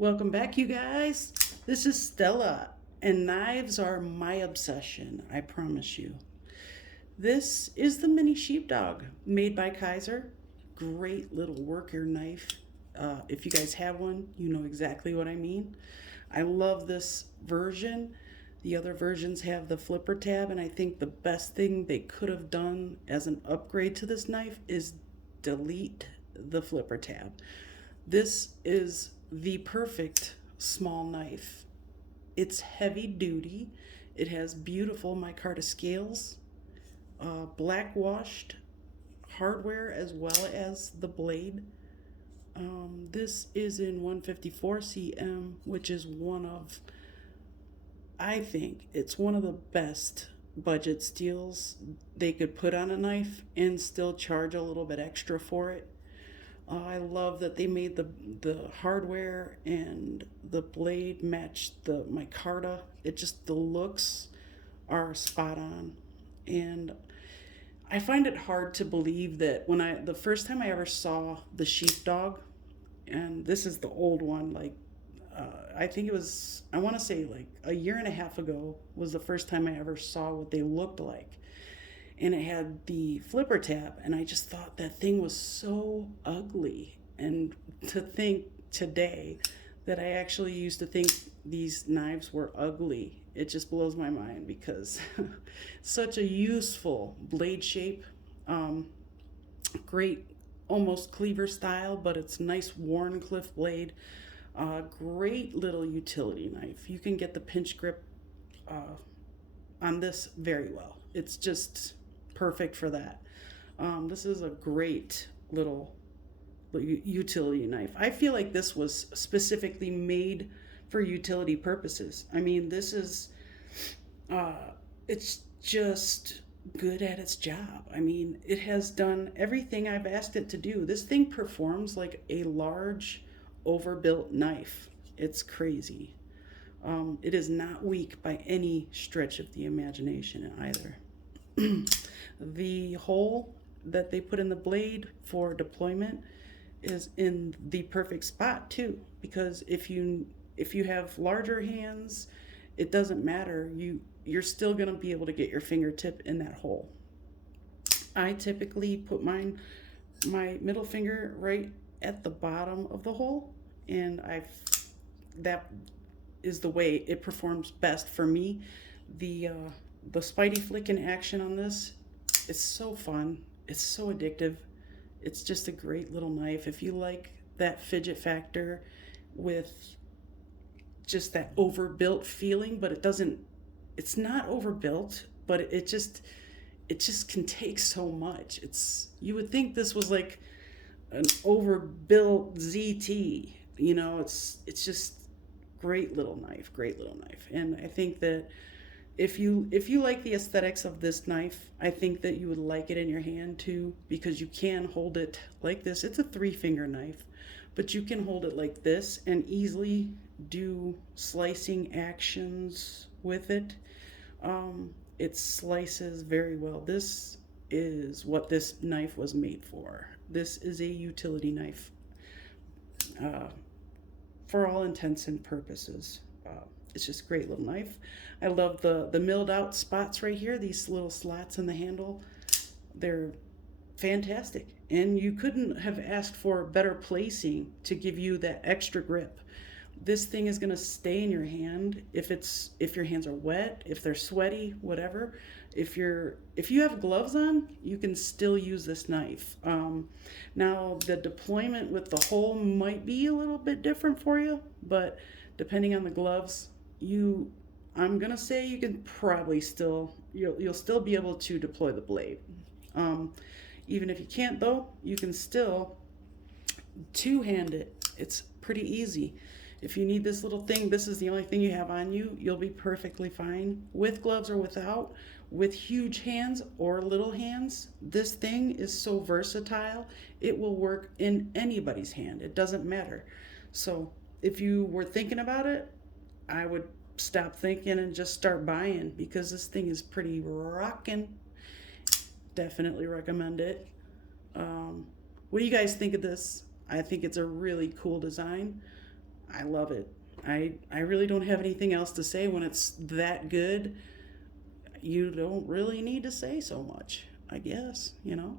Welcome back, you guys. This is Stella, and knives are my obsession, I promise you. This is the mini sheepdog made by Kizer. Great little worker knife. If you guys have one, you know exactly what I mean. I love this version. The other versions have the flipper tab, and I think the best thing they could have done as an upgrade to this knife is delete the flipper tab. This is the perfect small knife. It's heavy duty. It has beautiful micarta scales, black washed hardware as well as the blade. This is in 154 cm, which is I think it's one of the best budget steels they could put on a knife and still charge a little bit extra for it. I love that they made the hardware and the blade match the micarta. The looks are spot on. And I find it hard to believe that the first time I ever saw the sheepdog, and this is the old one, I think it was, I want to say like a year and a half ago was the first time I ever saw what they looked like. And it had the flipper tab, and I just thought that thing was so ugly. And to think today that I actually used to think these knives were ugly, it just blows my mind because such a useful blade shape. Great, almost cleaver style, but it's nice Wharncliffe blade. Great little utility knife. You can get the pinch grip on this very well. It's just perfect for that. This is a great little utility knife. I feel like this was specifically made for utility purposes. I mean, it's just good at its job. I mean, it has done everything I've asked it to do. This thing performs like a large, overbuilt knife. It's crazy. It is not weak by any stretch of the imagination either. The hole that they put in the blade for deployment is in the perfect spot too, because if you have larger hands, it doesn't matter. You're still going to be able to get your fingertip in that hole. I typically put my middle finger right at the bottom of the hole, and that is the way it performs best for me. The Spidey flick in action on this is so fun. It's so addictive. It's just a great little knife. If you like that fidget factor with just that overbuilt feeling, but it's not overbuilt, but it just can take so much. You would think this was like an overbuilt ZT. It's just great little knife. And I think that if you like the aesthetics of this knife, I think that you would like it in your hand too, because you can hold it like this. It's a 3-finger knife, but you can hold it like this and easily do slicing actions with it. It slices very well. This is what this knife was made for. This is a utility knife for all intents and purposes. It's just a great little knife. I love the milled out spots right here, these little slots in the handle. They're fantastic. And you couldn't have asked for better placing to give you that extra grip. This thing is going to stay in your hand if your hands are wet, if they're sweaty, whatever. If you have gloves on, you can still use this knife. Now the deployment with the hole might be a little bit different for you, but depending on the gloves, I'm gonna say you can probably you'll still be able to deploy the blade. Even if you can't though, you can still two-hand it. It's pretty easy. If you need this little thing, this is the only thing you have on you, you'll be perfectly fine with gloves or without. With huge hands or little hands, this thing is so versatile, it will work in anybody's hand. It doesn't matter. So if you were thinking about it, I would stop thinking and just start buying, because this thing is pretty rockin'. Definitely recommend it. What do you guys think of this? I think it's a really cool design. I love it. I really don't have anything else to say when it's that good. You don't really need to say so much, I guess, you know?